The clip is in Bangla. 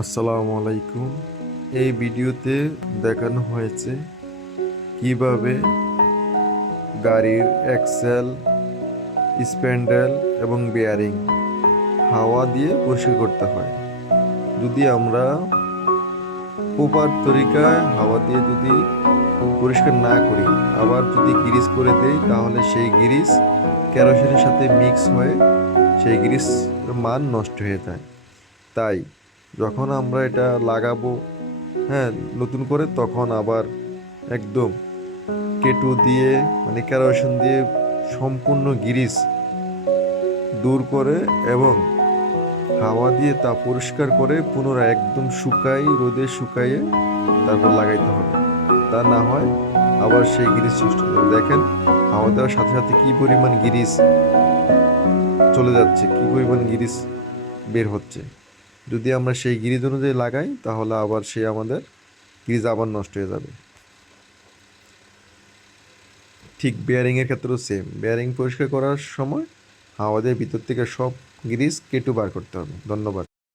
আসসালামু আলাইকুম। এই ভিডিওতে দেখানো হয়েছে কিভাবে গাড়ির এক্সেল, স্প্যান্ডেল এবং বেয়ারিং হাওয়া দিয়ে পরিষ্কার করতে হয়। যদি আমরা প্রপার তরিকায় হাওয়া দিয়ে যদি পরিষ্কার না করি, আবার যদি গ্রিস করে দেই, তাহলে সেই গ্রিস কেরোসিনের সাথে মিক্স হয়ে সেই গ্রিস মান নষ্ট হয়ে যায়। তাই যখন আমরা এটা লাগাবো, হ্যাঁ, নতুন করে, তখন আবার একদম কেটু দিয়ে মানে কেরোসিন দিয়ে সম্পূর্ণ গ্রিস দূর করে এবং হাওয়া দিয়ে তা পরিষ্কার করে পুনরায় একদম রোদে শুকাইয়ে তারপর লাগাইতে হবে। তা না হয় আবার সেই গ্রিস নষ্ট হয়ে যাবে। দেখেন, হাওয়া দেওয়ার সাথে সাথে কি পরিমাণ গ্রিস চলে যাচ্ছে, কি পরিমাণ গ্রিস বের হচ্ছে। যদি আমরা সেই গ্রিজ অনুযায়ী লাগাই, তাহলে আবার আমাদের গ্রিজ আবার নষ্ট হয়ে যাবে। ঠিক বেয়ারিংয়ের ক্ষেত্রেও সেম। বেয়ারিং পরিষ্কার করার সময় হাওয়া দিয়ে ভিতর থেকে সব গ্রিস কেটে বার করতে হবে। ধন্যবাদ।